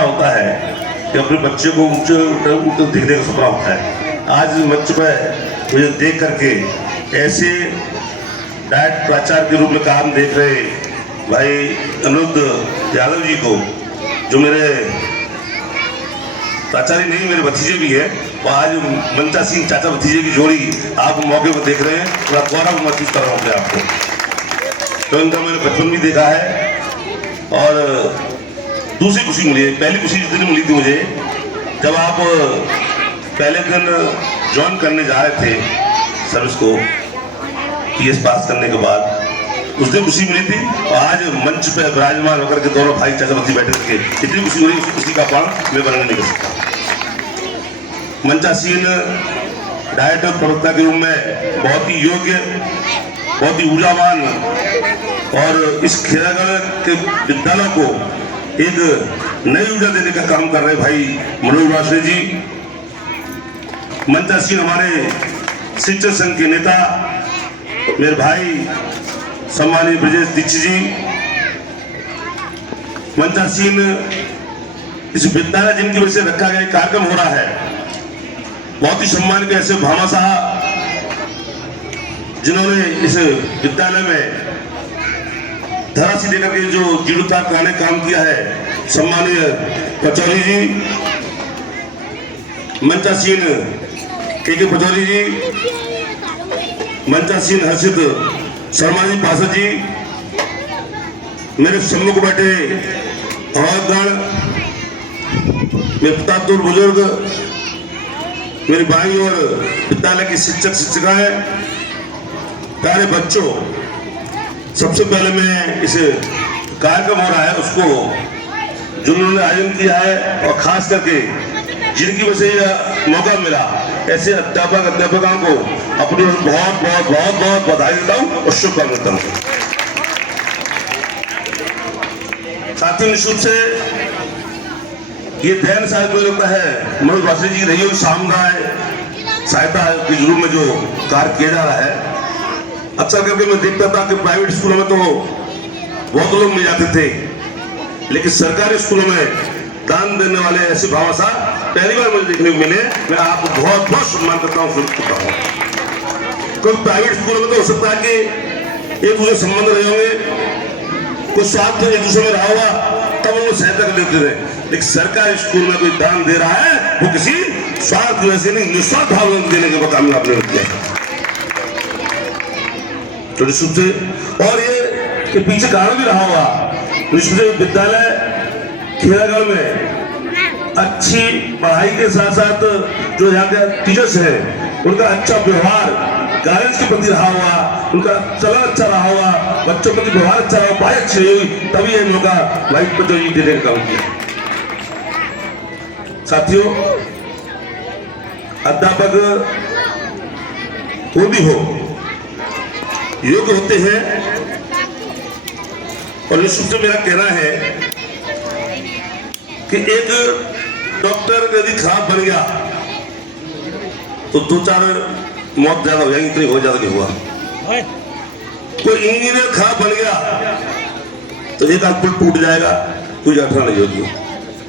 सपना होता है कि अपने बच्चे को ऊँचे देखने का सपना होता है। आज मंच पर मुझे देख करके ऐसे डायट प्राचार्य के रूप में काम देख रहे भाई अनिरुद्ध यादव जी को, जो मेरे प्राचार्य नहीं मेरे भतीजे भी है, और आज मंचा सिंह चाचा भतीजे की जोड़ी आप मौके पर देख रहे हैं, थोड़ा गौरव महसूस कर रहा हूँ अपने आपको। तो इनका मैंने बचपन भी देखा है। और दूसरी खुशी मिली है, पहली खुशी जिस दिन मिली थी मुझे, जब आप पहले दिन ज्वाइन करने जा रहे थे सर्विस को TS पास करने के बाद, उस दिन खुशी मिली थी। और आज मंच पे विराजमान होकर के दोनों भाई चाचा भतीजे बैठे थे, इतनी खुशी हो रही, उस खुशी का पान मैं वर्णन नहीं कर सकता। मंचासीन डायट प्रवक्ता के रूप में बहुत ही योग्य, बहुत ही ऊर्जावान और इस खेलागढ़ के विद्यालय को एक नई ऊर्जा देने का काम कर रहे भाई मनोज वासने जी। मंचासीन हमारे शिक्षक संघ के नेता मेरे भाई सम्मानित ब्रजेश दीक्षित जी। मंचासीन इस विद्यालय जिनकी वजह से रखा गया कार्यक्रम हो रहा है, बहुत ही सम्मान के ऐसे भामा साहब जिन्होंने इस विद्यालय में धराशी देकर के जो जीर्णोद्धार कराने काम किया है, सम्मानीय पचौरी जी, मंचासीन के पचौरी जी, मंचासीन हर्षित शर्मा जी पासद जी, मेरे सम्मुख बैठे औरतगण, मेरे पितातुल बुजुर्ग, मेरी भाई और विद्यालय की शिक्षक शिक्षिकाएं, प्यारे बच्चों, सबसे पहले मैं इस कार्यक्रम हो रहा है उसको जिन्होंने आयोजन किया है और खास करके जिनकी वजह से यह मौका मिला, ऐसे अध्यापक अध्यापिकाओं को अपनी ओर बहुत बहुत बहुत बहुत बधाई देता हूँ और शुभकामनाएं देता हूँ। साथ ही निश्चित से ये ध्यान शायद मुझे लगता है मनोज वासने जी रही हो सामुदाय सहायता के रूप में जो कार्य किया जा रहा है। अक्सर करके मैं देखता था कि प्राइवेट स्कूलों में तो बहुत लोग मिल जाते थे, लेकिन सरकारी स्कूलों में दान देने वाले ऐसे भावा साहब पहली बार मुझे देखने को मिले। मैं आपको बहुत बहुत सम्मान करता हूँ, शुरू करता हूँ। कोई प्राइवेट स्कूलों में तो हो सकता है कि एक दूसरे संबंध रहे होंगे, कुछ स्वार्थ एक दूसरे में रहा होगा, तब उनको सहायता कर देते थे, लेकिन सरकारी स्कूल में कोई दान दे रहा है वो किसी स्वार्थ वैसे नहीं, निस्वार्थ भाव देने के मुकाबले आपने किया तो निश्चित से। और ये पीछे कारण भी रहा होगा, निश्चित से विद्यालय खेलागढ़ में अच्छी पढ़ाई के साथ साथ जो यहाँ के टीचर्स हैं उनका अच्छा व्यवहार गार्जियंस के प्रति रहा होगा, उनका चलन अच्छा रहा होगा, बच्चों के प्रति व्यवहार अच्छा रहा, पढ़ाई अच्छी रही होगी, तभी ये मौका भाई पचौरी जी देने का काम किया। साथियों, अध्यापक कोई भी हो योग्य होते हैं, और निश्चित से मेरा कहना है कि एक डॉक्टर यदि खराब बन गया तो 2-4 मौत ज्यादा हो जाएंगी, इतनी बहुत ज्यादा नहीं हुआ। कोई इंजीनियर खराब बन गया तो एक आध पुल टूट जाएगा, कोई घटना नहीं होगी।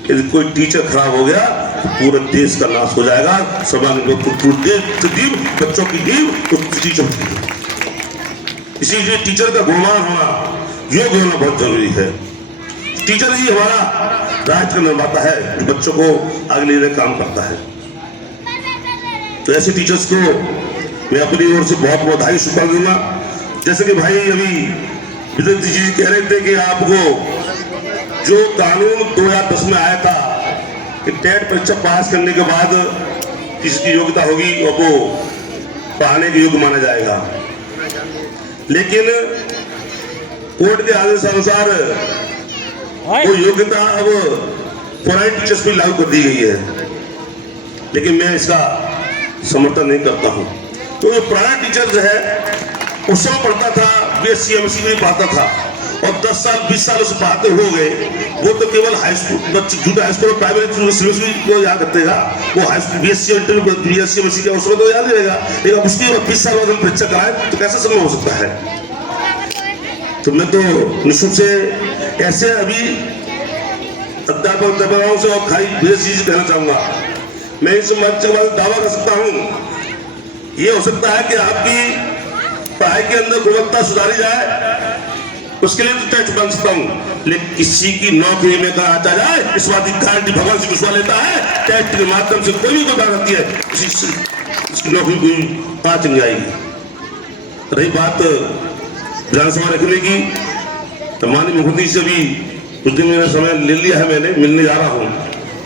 यदि कोई टीचर खराब हो गया तो पूरे देश का नाश हो जाएगा, समाज में बच्चों की जीव उस टीचर की। इसीलिए टीचर का गुणवान होना, योग्य होना बहुत जरूरी है। टीचर ही हमारा राष्ट्र का निर्माता है, जो बच्चों को आगे ले जाने काम करता है। तो ऐसे टीचर्स को मैं अपनी ओर से बहुत बहुत बधाई शुभकामनाएं दूंगा। जैसे कि भाई अभी विद्युत जी कह रहे थे कि आपको जो कानून 2010 में आया था कि टेट परीक्षा पास करने के बाद किसकी योग्यता होगी और वो पढ़ाने के योग्य माना जाएगा, लेकिन कोर्ट के आदेश अनुसार वो योग्यता अब फॉरेन टीचर्स पे लागू कर दी गई है, लेकिन मैं इसका समर्थन नहीं करता हूँ। तो जो पुराना टीचर जो है उस समय पढ़ता था, BSc MSc में पढ़ता था, और 10 साल 20 साल उसे पढ़ाते हो गए, वो तो केवल हाई स्कूल बच्चे हाई स्कूल प्राइमरी सिलेबस को याद रखेगा, वो हाई स्कूल BSc MSc का उसमें तो याद रहेगा, लेकिन उसकी 20 साल बाद परीक्षा कराए तो कैसे संभव हो सकता है। तो मैं तो निश्चित से ऐसे अभी अध्यापक अध्यापकों से और खाई बेस चीज कहना चाहूंगा। मैं इस मंच के बाद दावा कर सकता हूं, ये हो सकता है कि आपकी पढ़ाई के अंदर गुणवत्ता सुधारी जाए, उसके लिए तो टेस्ट बन सकता हूं, लेकिन किसी की नौकरी में कहा आता जाए इस बात की गारंटी भगवान से कुछ लेता है, टेस्ट के माध्यम से कोई भी कोई बात आती है उसकी नौकरी कोई कहाँ चल जाएगी। रही बात विधानसभा रखने की, तो माननीय मुख्यमंत्री से भी कुछ दिन में समय ले लिया है, मैंने मिलने जा रहा हूँ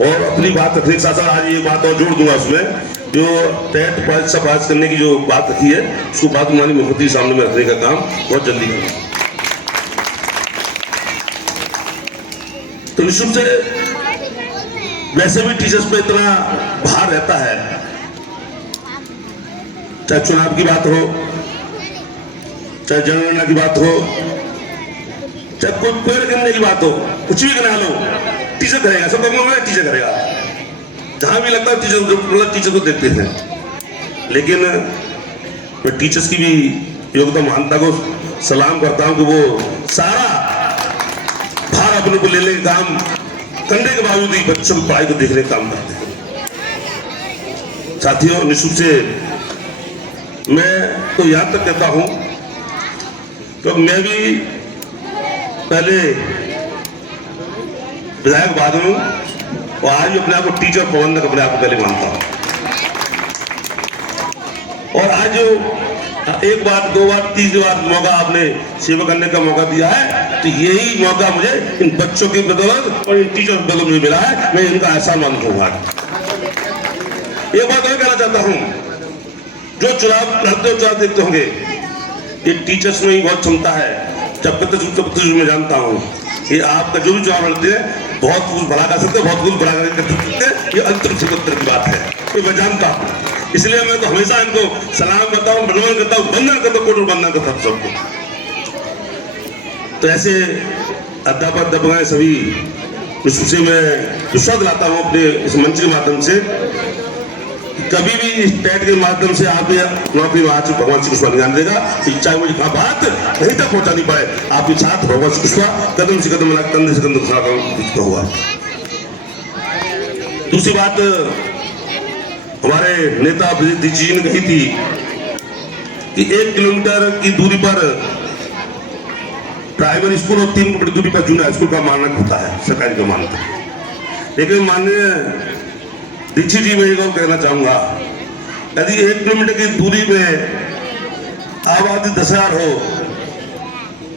और अपनी बात रखने के साथ साथ आज ये बात और जोड़ दूंगा उसमें, जो टेट परीक्षा पास करने की जो बात रखी है उसको बात माननीय मुख्यमंत्री सामने में रखने का काम बहुत जल्दी करें। तो निश्चित से वैसे भी टीचर्स पे इतना भार रहता है, चाहे चुनाव की बात हो, चाहे जनगणना की बात हो, चाहे कोई पेड़ गिनने की बात हो, कुछ भी गिना लो टीचर करेगा, सब टीचर करेगा, जहां भी लगता है टीचर मतलब टीचर को देखते हैं। लेकिन मैं टीचर्स की भी योग्यता मानता को सलाम करता हूं कि वो सारा भार अपने को लेने का काम करने के बावजूद ही बच्चों की पढ़ाई को देखने का काम करते हैं। साथियों, निश्चित से मैं तो यहां तक कहता हूं तो मैं भी पहले विधायक बाद में और आज भी अपने आप को टीचर प्रबंधक अपने आप को पहले मानता हूं। और आज जो एक बार, दो बार, तीसरी बार मौका आपने सेवा करने का मौका दिया है, तो यही मौका मुझे इन बच्चों की बदौलत और इन टीचर की बदौलत मुझे मिला है, मैं इनका एहसान मानता हूँ। एक बात और कहना चाहता हूँ, जो चुनाव लड़ते हो चुनाव देखते होंगे, ये टीचर्स में ही बहुत क्षमता है। जब तक मैं जानता हूँ ये आपका जो भी चुनाव लड़ते हैं बहुत कुछ भला कर सकते हैं, बहुत कुछ बुरा कर सकते हैं, ये अंतर की बात है, तो मैं जानता हूँ। इसलिए मैं तो हमेशा इनको सलाम करता हूँ, वंदन करता हूँ, वंदन करता हूँ, कोटि वंदन करता हूँ सबको। तो ऐसे अध्यापक सभी से मैं विश्वास दिलाता हूँ अपने इस मंच के माध्यम से, कभी भी इस टेट के माध्यम से आपकी नौकरी में आज भगवान श्री कृष्ण ज्ञान देगा, चाहे मुझे कहा बात कहीं तक पहुंचानी पड़े, आपके साथ भगवान श्री कृष्ण कदम से कदम मिला, कंधे से कंधे हुआ। दूसरी बात हमारे नेता ब्रजेश जी ने कही थी कि 1 किलोमीटर की दूरी पर प्राइमरी स्कूल और 3 किलोमीटर दूरी पर जूनियर स्कूल का मानक होता है, सरकारी का मानक। लेकिन माननीय दीक्षित जी मैं एक और कहना चाहूंगा, यदि 1 किलोमीटर की दूरी में आबादी 10,000 हो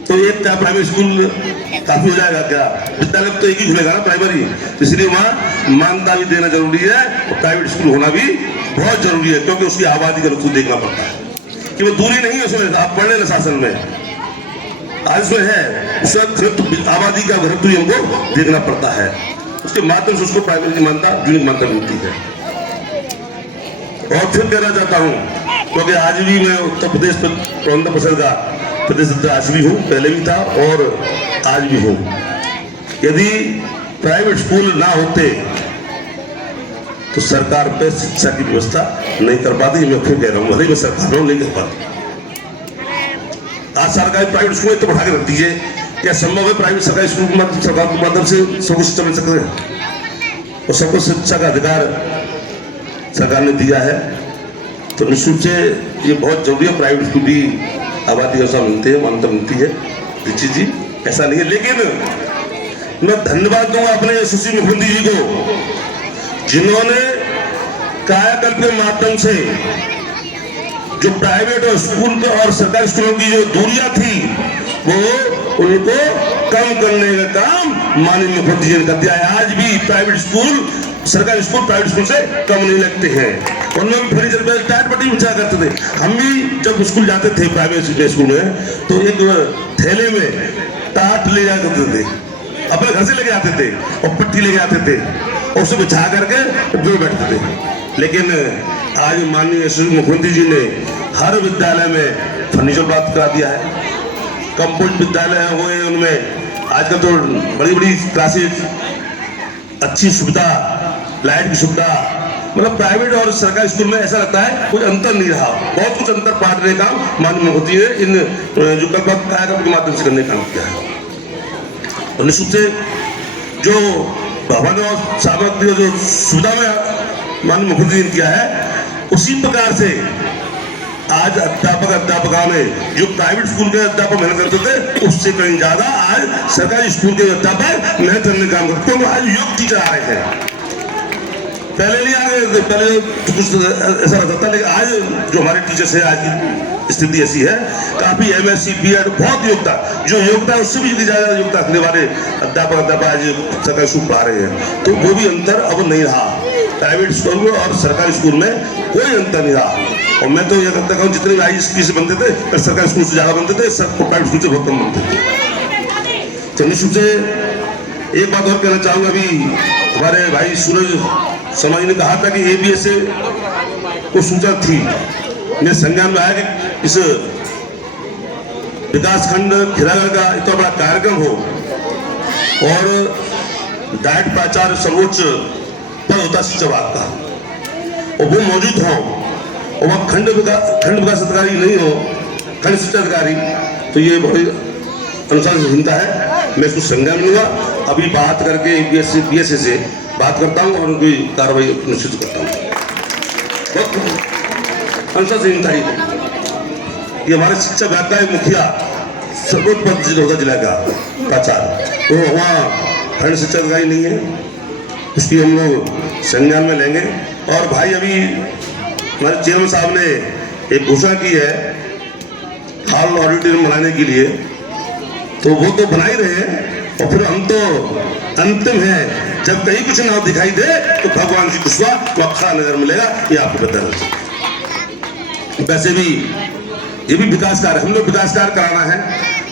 तो एक क्या प्राइमरी स्कूल काफी हो जाएगा क्या? विद्यालय तो एक ही खुलेगा ना प्राइमरी, इसलिए वहाँ मान्यता भी देना जरूरी है और प्राइवेट स्कूल होना भी बहुत जरूरी है, क्योंकि उसकी आबादी का रुख देखना पड़ता है कि वो दूरी नहीं है उसमें, आप पढ़ लेना शासन में आज में है, उसका आबादी का घनत्व हमको देखना पड़ता है, उसके माध्यम से उसको प्राइमरी की मान्यता जूनियर मान्यता मिलती है। और फिर कहना चाहता हूँ, क्योंकि आज भी मैं उत्तर प्रदेश प्रबंधक परिषद का प्रदेश अध्यक्ष भी हूँ, पहले भी था और आज भी हूँ। यदि प्राइवेट स्कूल ना होते तो सरकार पे शिक्षा की व्यवस्था नहीं कर पाती, मैं फिर कह रहा हूँ, भले मैं सरकार में नहीं कर पाती। आज सरकारी प्राइवेट स्कूल तो बढ़ा के रख दीजिए, क्या संभव है प्राइवेट सरकारी स्कूल सरकार के माध्यम से सबको शिक्षा मिल सकते हैं और सबको शिक्षा का अधिकार सरकार ने दिया है, तो निश्चित से ये बहुत जरूरी है। प्राइवेट स्कूल भी आबादी ऐसा मिलती है, मान्यता मिलती है, दीक्षित जी ऐसा नहीं है। लेकिन मैं धन्यवाद दूंगा अपने यशस्वी मुख्यमंत्री जी को, जिन्होंने कायाकल्प के माध्यम से जो प्राइवेट और स्कूल और सरकारी स्कूलों की जो दूरियां थी वो उनको कम करने का काम माननीय मुख्यमंत्री जी ने कर दिया है। आज भी प्राइवेट स्कूल सरकारी स्कूल प्राइवेट स्कूल से कम नहीं लगते हैं, उनमें फर्नीचर पे टाट पट्टी बिछा करते थे। हम भी जब स्कूल जाते थे प्राइवेट स्कूल में तो एक थैले में टाट ले जा करते थे, अपने घर से लेके आते थे और पट्टी लेके आते थे और उसे बिछा करके दूर बैठते थे। लेकिन आज माननीय मुख्यमंत्री जी ने हर विद्यालय में फर्नीचर प्राप्त करा दिया है, कंपाउंड विद्यालय हुए उनमें आजकल तो बड़ी बड़ी क्लासेस, अच्छी सुविधा, लाइट की सुविधा, मतलब प्राइवेट और सरकारी स्कूल में ऐसा लगता है कोई अंतर नहीं रहा, बहुत कुछ अंतर पाटने का माननीय मुख्यमंत्री ने इन जो कायाकल्प के माध्यम से करने का काम किया है। और निश्चित से जो भवन और सामग्री जो सुविधा में माननीय मुख्यमंत्री ने किया है, उसी प्रकार से आज अध्यापका में जो प्राइवेट स्कूल के अध्यापक मेहनत करते थे, उससे कहीं ज्यादा आज सरकारी स्कूल के अध्यापक मेहनत करने का काम करते, क्योंकि आज योग टीचर आ रहे थे। पहले नहीं आ गए थे, पहले कुछ ऐसा रहता था, लेकिन आज जो हमारे टीचर्स है, आज की स्थिति ऐसी है, काफी MSc BEd बहुत योग्यता, जो योग्यता है उससे भी ज्यादा योग्यता रखने वाले अध्यापक आज सरकारी स्कूल पढ़ा रहे हैं। तो वो भी अंतर अब नहीं रहा, प्राइवेट स्कूल और सरकारी स्कूल में कोई अंतर नहीं रहा। और मैं तो ये कहता हूँ, जितने भी ISP से बनते थे सरकारी स्कूल से ज्यादा बनते थे, प्राइवेट स्कूल से बहुत कम बनते थे। तो निश्चित से एक बात और कहना चाहूंगा, अभी हमारे भाई सूरज समाज ने कहा था कि ABS को सूचना थी, मेरे संज्ञान में आया कि इस विकासखंड खिरागढ़ का इतना बड़ा कार्यक्रम हो और डाइट प्राचार्य सर्वोच्च पद होता शिक्षा विभाग का, और वो मौजूद हो और वह खंड विकास अधिकारी नहीं हो, खंड शिक्षा अधिकारी, तो ये बड़ी अनुशासनहीनता है। मैं इसको संज्ञान लूंगा, अभी बात करके ABS से बात करता हूँ और उनकी कार्रवाई निश्चित करता हूँ। बहुत अनुशासनहीनता ही ये हमारे शिक्षा विभाग का एक मुखिया सर्वोच्च पद होता जिला का प्राचार्य, तो वहाँ खंड शिक्षा अधिकारी नहीं है, इसकी हम लोग संज्ञान में लेंगे। और भाई अभी हमारे चेयरमैन साहब ने एक घोषणा की है हॉल ऑडिटोरियम बनाने के लिए, तो वो तो बना ही रहे हैं, और फिर हम तो अंतिम है, जब कहीं कुछ ना दिखाई दे तो भगवान जी कुशवाहा को अखरा नजर मिलेगा, ये आपको बता रहे। वैसे भी ये भी विकास कार्य, हम लोग विकास कार्य कराना है,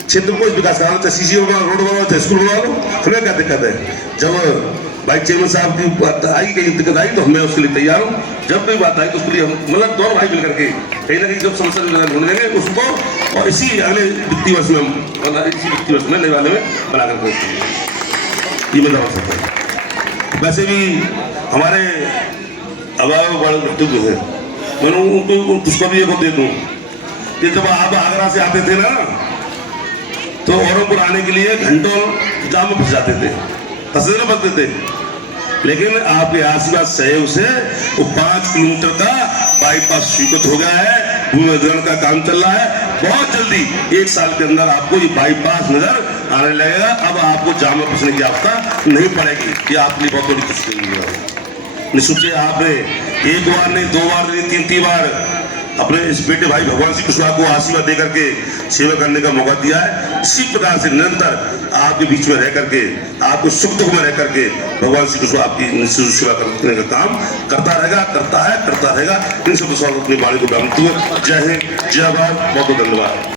क्षेत्र को विकास कराना, चाहे CC बना, रोड बना, चाहे स्कूल बना लो, हमें क्या दिक्कत है। जब भाई चेयरमैन साहब की बात आई, कहीं दिक्कत आई, तो मैं उसके लिए तैयार हूँ। जब कोई बात आई तो उसके लिए हम मतलब दोनों भाई मिलकर के कहीं ना कहीं जब समस्या ढूंढ देंगे उसको, और इसी अगले वित्तीय वर्ष में, इसी वित्तीय वर्ष में नए वाले में बना करके ये मैं दवा सकता हूँ। वैसे भी हमारे अभाव बड़े व्यक्तित्व है, मैंने उनको पुष्पा भी एक दे दूँ कि जब आप आगरा से आते थे ना, तो औरंगपुर आने के लिए घंटों जाम में फंस जाते थे, फंसने बचते थे, लेकिन आपके आशीर्वाद सहयोग से वो 5 किलोमीटर का बाईपास स्वीकृत हो गया है, भूमि अधिग्रहण का काम चल रहा है, बहुत जल्दी 1 साल के अंदर आपको ये बाईपास नजर आने लगेगा। अब आपको जाम में फंसने की आवश्यकता नहीं पड़ेगी, ये आपके लिए बहुत बड़ी खुशी है। निश्चित से आपने एक बार नहीं, 2 बार नहीं, 3 बार अपने इस बेटे भाई भगवान सिंह कुशवाहा को आशीर्वाद दे करके सेवा करने का मौका दिया है। इसी प्रकार से निरंतर आपके बीच में रह करके, आपको सुख दुख में रह करके भगवान सिंह कुशवाहा आपकी निश्चित सेवा करने का काम करता रहेगा, करता रहेगा। इन सब अपनी वाणी को जय हिंद, जय भारत, बहुत बहुत धन्यवाद।